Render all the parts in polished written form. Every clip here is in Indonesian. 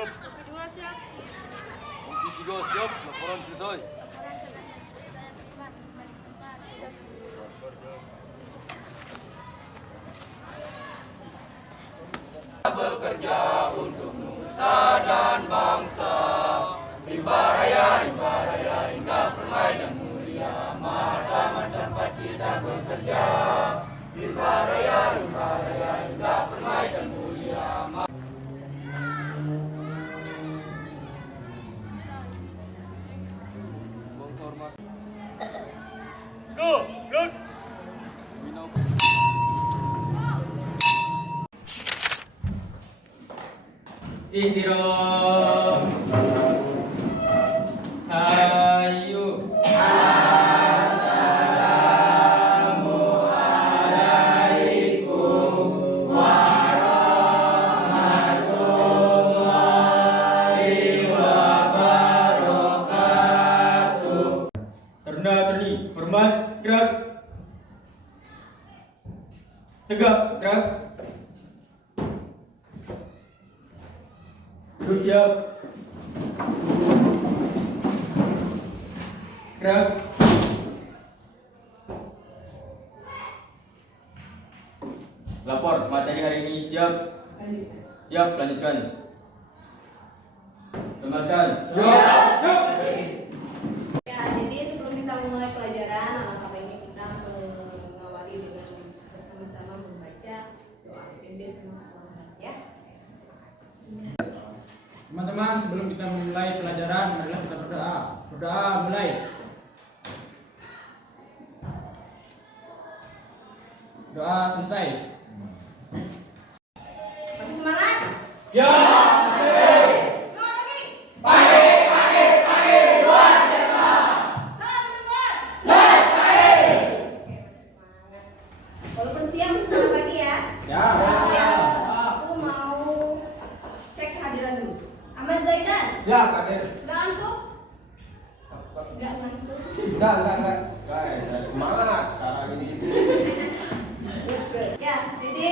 siap. Kopi 2 siap. Kopi 3 siap. Laporan selesai. Bekerja untuk nusa dan bangsa. Rimba raya hingga permai dan mulia. Martabat tempat kita bekerja. Rimba raya hingga permai dan mulia. Go, gerak. Ihtiram. Hayu. Terni, hormat, gerak. Tegak, gerak. Duduk siap. Gerak. Lapor, materi hari ini siap. Siap, lanjutkan. Lemaskan. Yuk. Ya, jadi sebelum kita memulai pelajaran, alangkah baiknya kita mengawali dengan bersama-sama membaca doa PPB sama Al-Fatihah ya. Teman-teman, sebelum kita memulai pelajaran, marilah kita berdoa. Berdoa mulai. Doa selesai. Masih semangat? Ya. Semangat lagi. Pagi, luar biasa. Salam berbuat. Oke, semangat. Walaupun siang masih semangat pagi ya. Ya. Ya. Aku mau cek kehadiran dulu. Ahmad Zaidan. Siap, Kadir. Gak ngantuk? Gak ngantuk. Enggak. Guys, saya semangat sekarang ini. Ya, jadi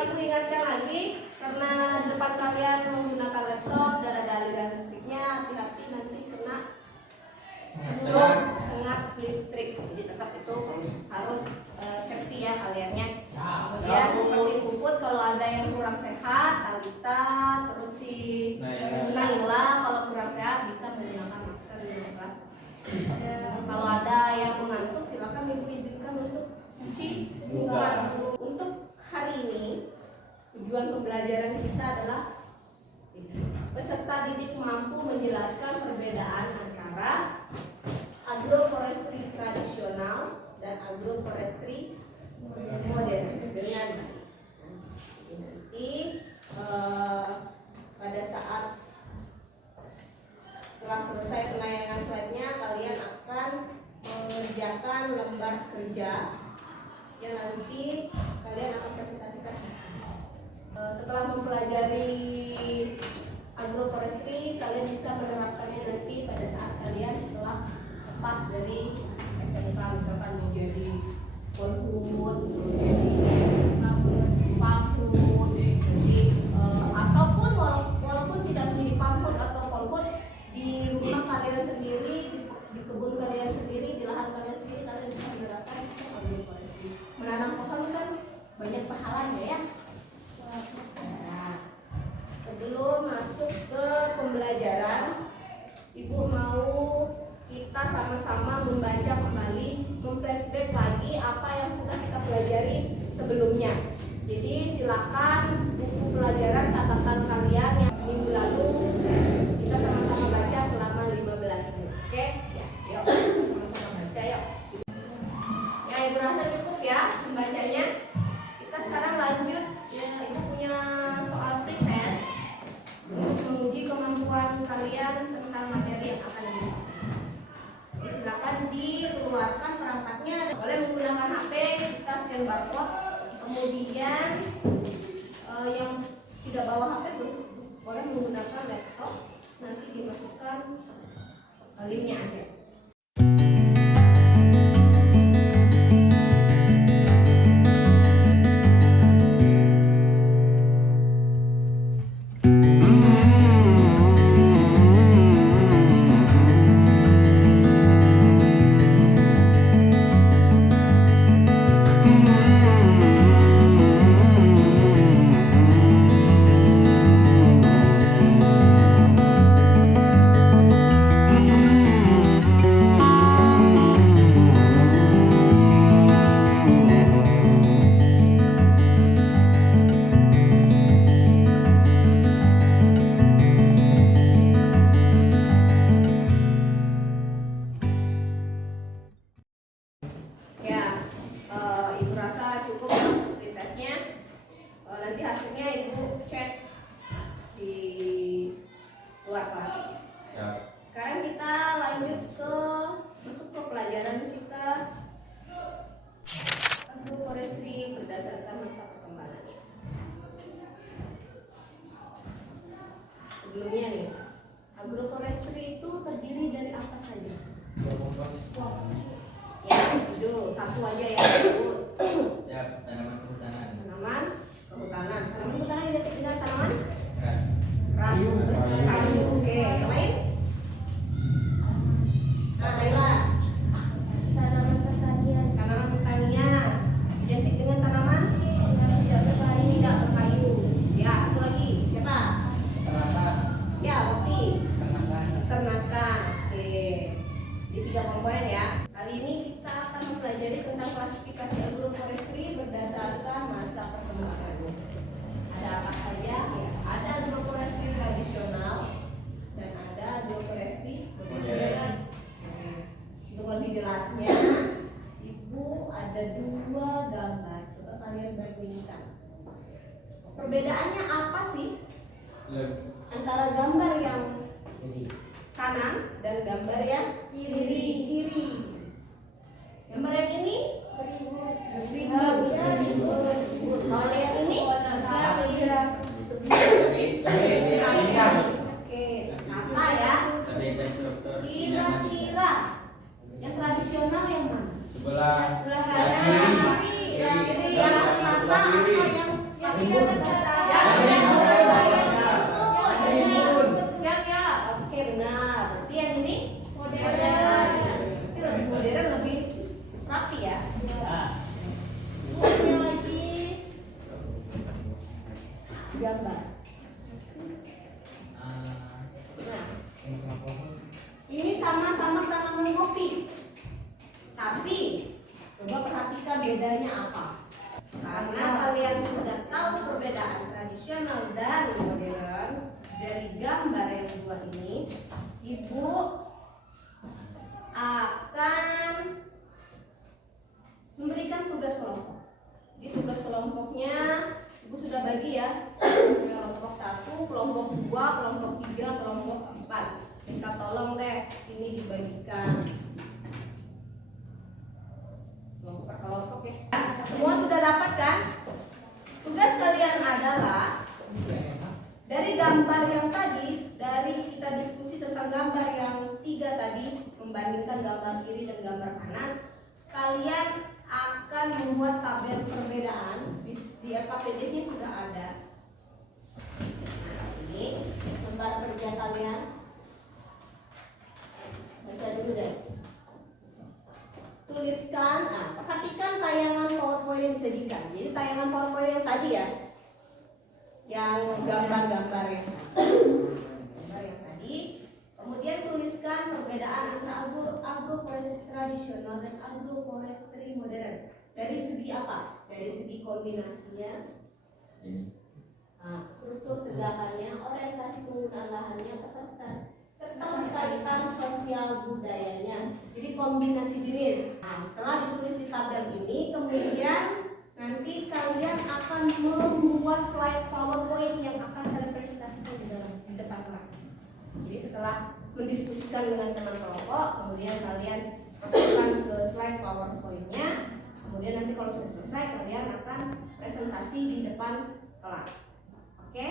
ibu ingatkan lagi karena di depan kalian menggunakan laptop dan ada aliran listriknya, hati-hati nanti kena sengat listrik. Jadi tetap itu harus safety ya kaliannya. Kemudian seperti puput kalau ada yang kurang sehat, Talita, terus si Naila kalau kurang sehat bisa menggunakan masker di kelas. Kalau ada yang mengantuk silakan ibu izinkan untuk cuci muka. Untuk hari ini tujuan pembelajaran kita adalah peserta didik mampu menjelaskan perbedaan antara agroforestry tradisional dan agroforestry modern dengan baik. Nanti pada saat setelah selesai penayangan slide-nya kalian akan mengerjakan lembar kerja yang nanti kalian akan presentasikan hasilnya. Setelah mempelajari agroforestry, kalian bisa menerapkannya nanti pada saat kalian setelah lepas dari SMK, misalkan mau jadi polhut, mau jadi pamhut, jadi ataupun walaupun tidak menjadi pamhut atau polhut, di rumah kalian sendiri, di kebun kalian sendiri, di lahan kalian sendiri, kalian bisa menerapkan sistem agroforestry. Menanam pohon kan banyak pahalanya ya. Nah, sebelum masuk ke pembelajaran, ibu mau kita sama-sama membaca kembali, memflashback lagi apa yang sudah kita pelajari sebelumnya. Jadi silakan buku pelajaran catatan kalian yang minggu lalu kita sama-sama baca selama 15 menit. Oke? Ya, yuk sama-sama baca yuk. Ya, ibu rasa cukup ya membacanya. Kita sekarang lanjut. Ya, ibu punya soal pretest untuk menguji kemampuan kalian tentang materi yang akan disampaikan. Jadi silakan dikeluarkan perangkatnya. Boleh menggunakan HP, kita scan barcode. Kemudian yang tidak bawa HP boleh menggunakan laptop. Nanti dimasukkan linknya aja. Ibu chat di luar kelas. Ya. Sekarang kita lanjut masuk ke pelajaran kita agroforestry berdasarkan masa perkembangannya. Sebelumnya nih, agroforestry itu terdiri dari apa saja? Ya, itu satu aja ya. Siap, tanaman kehutanan. Tanaman kehutanan. Tanaman kehutanan identik dengan tanaman Keras. keras, kayu. Oke, yang lain? Nah, Laila. Tanaman pertanian Tanaman pertanian identik dengan tanaman tidak berkayu. Ya, satu lagi. Siapa? Terasa. Ya, Bakti. Terasa. Peternakan. Oke. Di 3 komponen ya. Kali ini kita akan mempelajari tentang klasifikasi agroforestry berdasarkan masa perkembangannya. Ada apa saja? Ya, ada agroforestry tradisional dan ada agroforestry modern. Oke. Untuk lebih jelasnya, Ibu ada 2 gambar. Coba kalian bandingkan. Perbedaannya apa sih antara gambar yang kanan dan gambar yang kiri? Gambar yang ini beribut. Kalau yang ini oke, kata ya. Sebagai struktur. Kira-kira yang tradisional yang mana? Sebelah Kanan. Kiri. Yang rata atau yang Oke, benar. Berarti yang ini modern. Itu lebih modern, lebih rapi ya. Yang lagi gambar. Nah, ini sama-sama tanaman kopi. Tapi coba perhatikan bedanya apa. Karena kalian sudah tahu perbedaan tradisional dan modern dari gambar yang 2 ini, Ibu akan memberikan tugas kelompok. Di tugas kelompoknya Ibu sudah bagi ya, kelompok 1, kelompok 2, kelompok 3, kelompok 4. Minta tolong deh ini dibagikan kelompok per kelompok ya. Semua sudah dapat kan? Tugas kalian adalah dari gambar yang tadi, dari kita diskusi tentang gambar yang 3 tadi, membandingkan gambar kiri dan gambar kanan, kalian akan membuat tabel perbedaan. Di LKPD-nya sudah ada. Nah, ini lembar kerja kalian. Baca dulu deh. Tuliskan, nah perhatikan tayangan PowerPoint yang disajikan. Jadi tayangan PowerPoint yang tadi ya, yang gambar-gambar yang tadi. Kemudian tuliskan perbedaan antara agroforestry tradisional dan agroforestry modern. Dari segi apa? Dari segi kombinasinya, struktur tegakannya, orientasi penggunaan lahannya, keterkaitan sosial budayanya. Jadi kombinasi jenis. Nah, setelah ditulis di tabel ini, kemudian nanti kalian akan membuat slide PowerPoint yang akan kalian presentasikan di depan kelas. Jadi setelah mendiskusikan dengan teman kelompok, kemudian kalian masukkan ke slide PowerPoint-nya. Kemudian nanti kalau sudah selesai, kalian akan presentasi di depan kelas. Oke?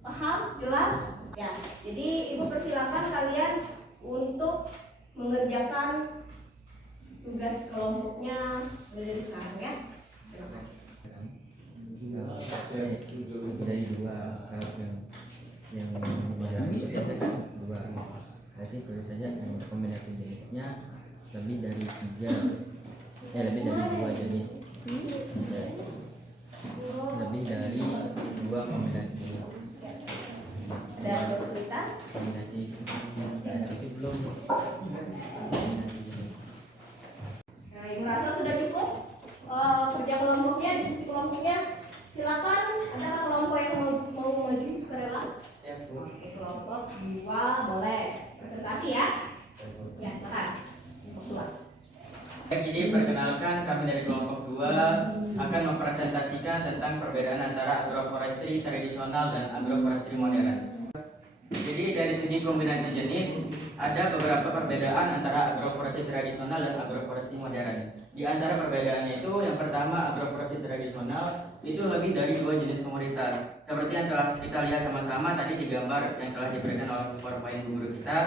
Paham? Jelas? Ya. Jadi Ibu persilakan kalian untuk mengerjakan tugas kelompoknya mulai dari sekarang ya. Silakan. Dari 2 kalau yang dua, berarti tulis saja yang kombinasi jenisnya lebih dari 2 jenis, lebih dari 2 kombinasi jenis. Ada kesulitan? Kombinasi tapi belum kombinasi jenis. Nah, Ibu rasa sudah cukup kerja kelompoknya, diskusi kelompoknya. Silakan, ada kelompok yang mau maju sukarela? Oke, kelompok 2 boleh presentasi ya. Ya, silakan. Kelompok 2. Jadi perkenalkan, kami dari kelompok 2 akan mempresentasikan memberikan tentang perbedaan antara agroforestry tradisional dan agroforestry modern. Jadi dari segi kombinasi jenis, ada beberapa perbedaan antara agroforestry tradisional dan agroforestry modern. Di antara perbedaannya itu, yang pertama, agroforestry tradisional itu lebih dari 2 jenis komoditas. Seperti yang telah kita lihat sama-sama tadi di gambar yang telah diberikan oleh PowerPoint guru kita,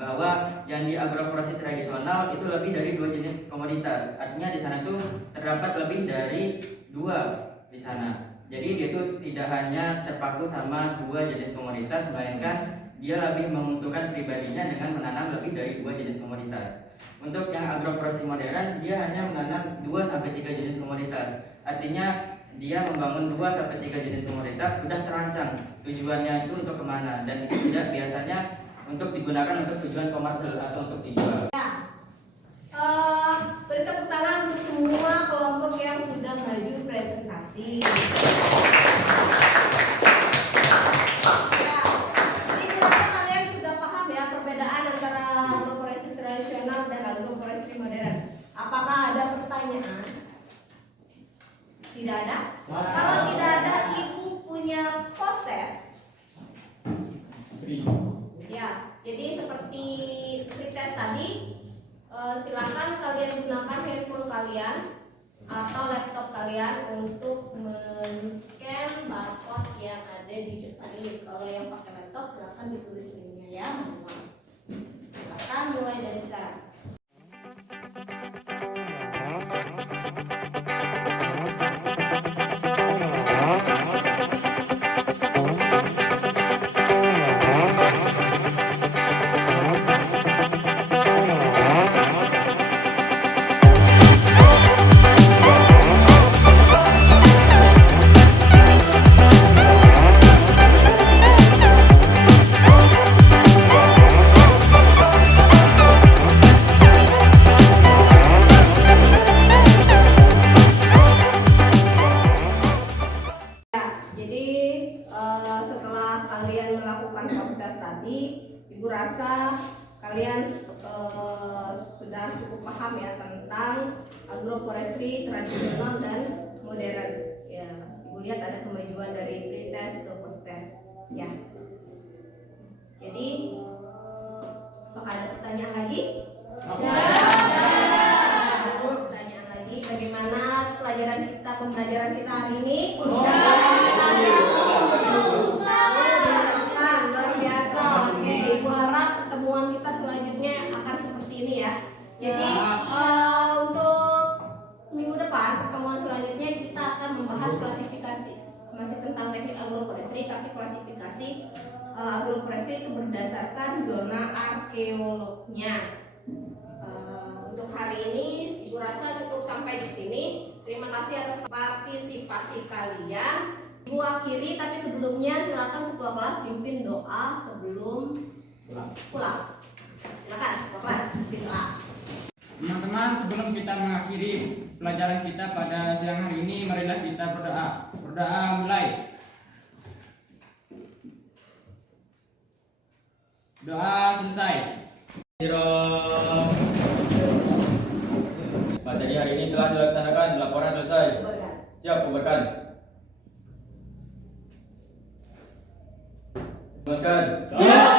bahwa yang di agroforestry tradisional itu lebih dari 2 jenis komoditas. Artinya di sana tuh terdapat lebih dari 2 di sana. Jadi dia itu tidak hanya terpaku sama 2 jenis komoditas, melainkan dia lebih menguntungkan pribadinya dengan menanam lebih dari 2 jenis komoditas. Untuk yang agroforestry modern, dia hanya menanam 2-3 jenis komoditas. Artinya dia membangun 2-3 jenis komoditas sudah terancang tujuannya itu untuk kemana, dan itu tidak biasanya untuk digunakan untuk tujuan komersial atau untuk dijual. Beri tepuk tangan untuk semua kelompok yang sudah maju presentasi. Jadi semoga kalian sudah paham ya perbedaan antara agroforestry tradisional dan agroforestry modern. Apakah ada pertanyaan? Tidak ada? Kalau tidak ada, ibu punya post test. Ya, jadi seperti pretest tadi, silakan kalian gunakan handphone kalian atau laptop kalian untuk men-scan barcode yang ada di depan ini. Kalau yang pakai laptop silakan ditulis linknya ya. Silakan mulai dari sekarang. Setelah kalian melakukan post-test tadi, ibu rasa kalian sudah cukup paham ya tentang agroforestry tradisional dan modern. Ya, ibu lihat ada kemajuan dari pre-test ke post-test. Ya. Jadi, apakah ada pertanyaan lagi? Pertanyaan lagi, bagaimana pembelajaran kita hari ini? Luar biasa. Oke, ibu harap pertemuan kita selanjutnya akan seperti ini ya. Jadi untuk minggu depan pertemuan selanjutnya kita akan membahas klasifikasi, masih tentang teknik agroforestry, tapi klasifikasi agroforestry itu berdasarkan zona arkeolognya. Untuk hari ini ibu rasa cukup sampai di sini. Terima kasih atas partisipasi kalian. Ibu akhiri, tapi sebelumnya silakan ketua kelas pimpin doa sebelum pulang. Silakan ketua kelas pimpin doa. Teman-teman, sebelum kita mengakhiri pelajaran kita pada siang hari ini, marilah kita berdoa. Berdoa mulai. Doa selesai. Materi hari ini telah dilaksanakan, laporan selesai. Siap, bubarkan. Namaskar. Siap.